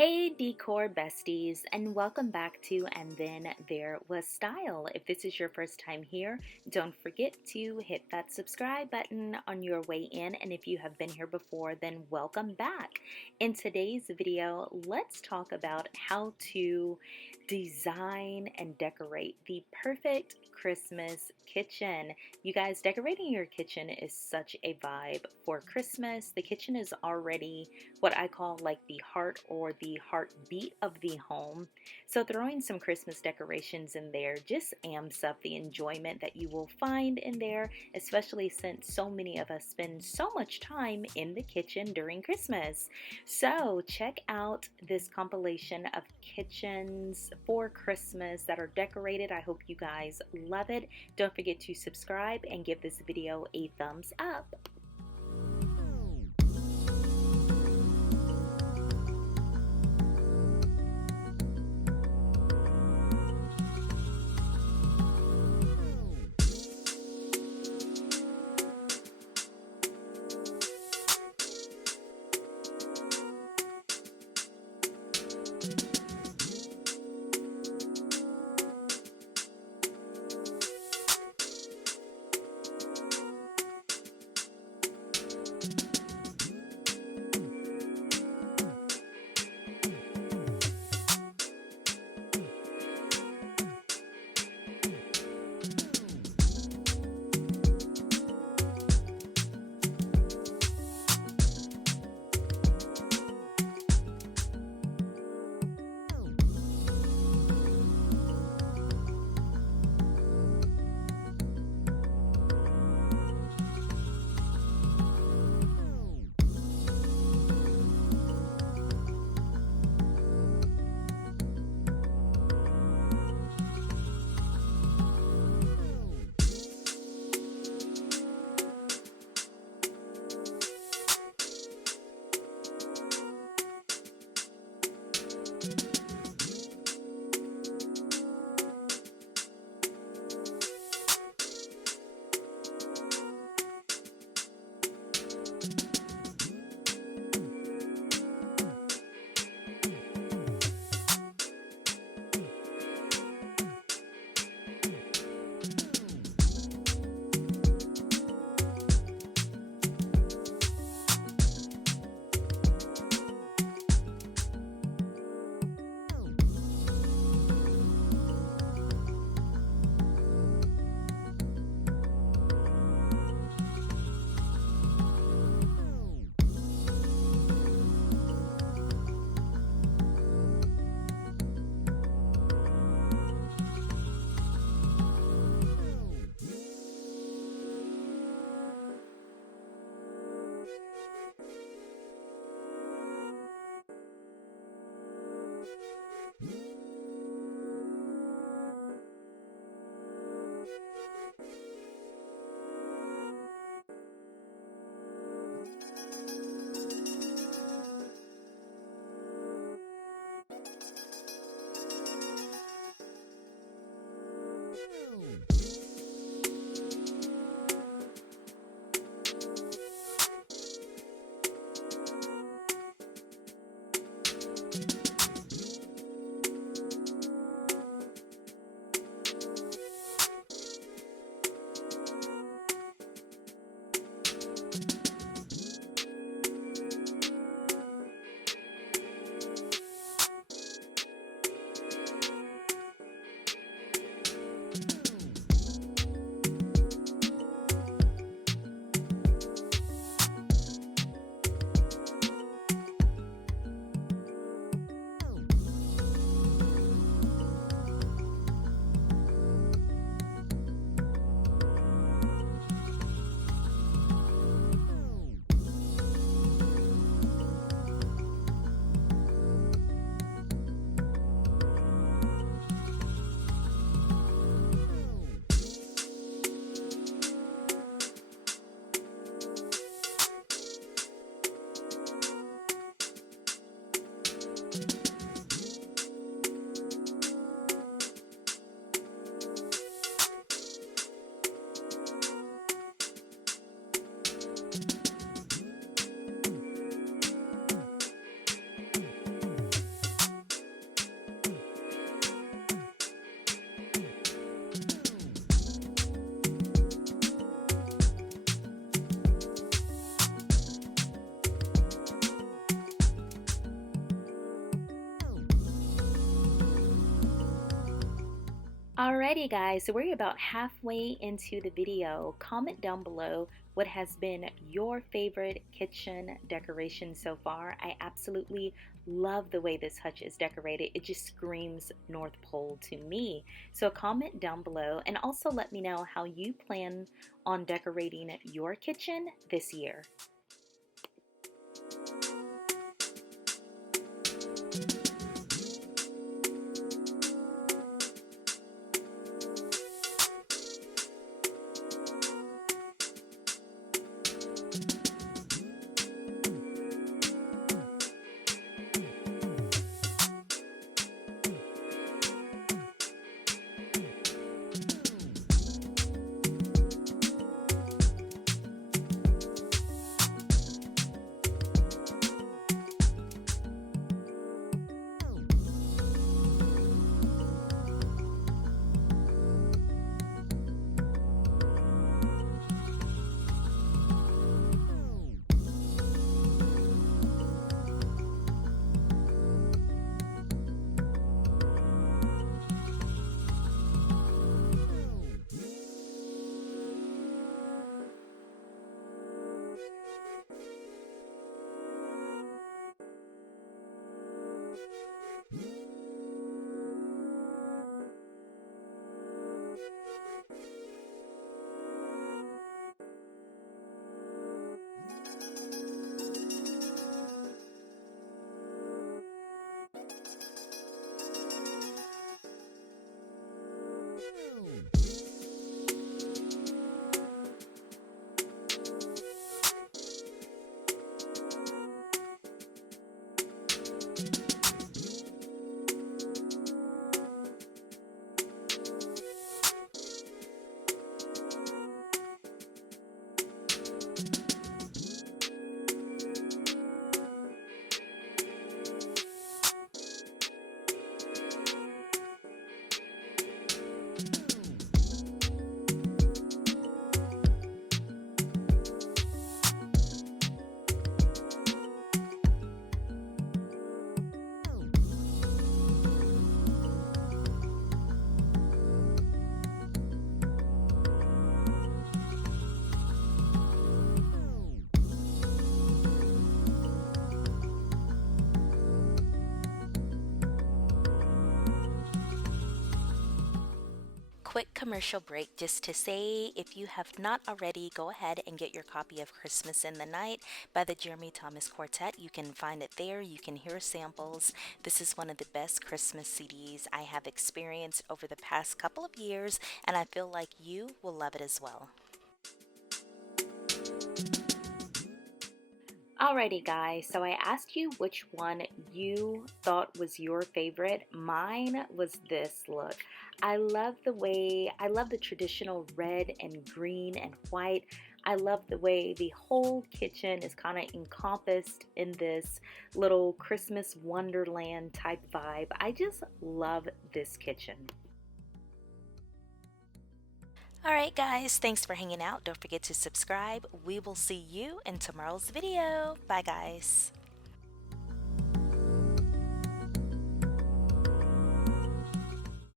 Hey Decor besties, and welcome back to And Then There Was Style. If this is your first time here, don't forget to hit that subscribe button on your way in, and if you have been here before, then welcome back. In today's video, let's talk about how to design and decorate the perfect Christmas kitchen. You guys, decorating your kitchen is such a vibe for Christmas. The kitchen is already what I call like the heart or the heartbeat of the home. So throwing some Christmas decorations in there just amps up the enjoyment that you will find in there, especially since so many of us spend so much time in the kitchen during Christmas. So check out this compilation of kitchens for Christmas that are decorated. I hope you guys love it. Don't forget to subscribe and give this video a thumbs up. Alrighty guys, so we're about halfway into the video. Comment down below what has been your favorite kitchen decoration so far. I absolutely love the way this hutch is decorated. It just screams North Pole to me. So comment down below and also let me know how you plan on decorating your kitchen this year. Quick commercial break just to say if you have not already, go ahead and get your copy of Christmas in the Night by the Jeremy Thomas Quartet. You can find it there. You can hear samples. This is one of the best Christmas CDs I have experienced over the past couple of years, and I feel like you will love it as well. Alrighty guys, so I asked you which one you thought was your favorite. Mine was this look. I love the traditional red and green and white. I love the way the whole kitchen is kind of encompassed in this little Christmas wonderland type vibe. I just love this kitchen. Alright guys, thanks for hanging out. Don't forget to subscribe. We will see you in tomorrow's video. Bye guys.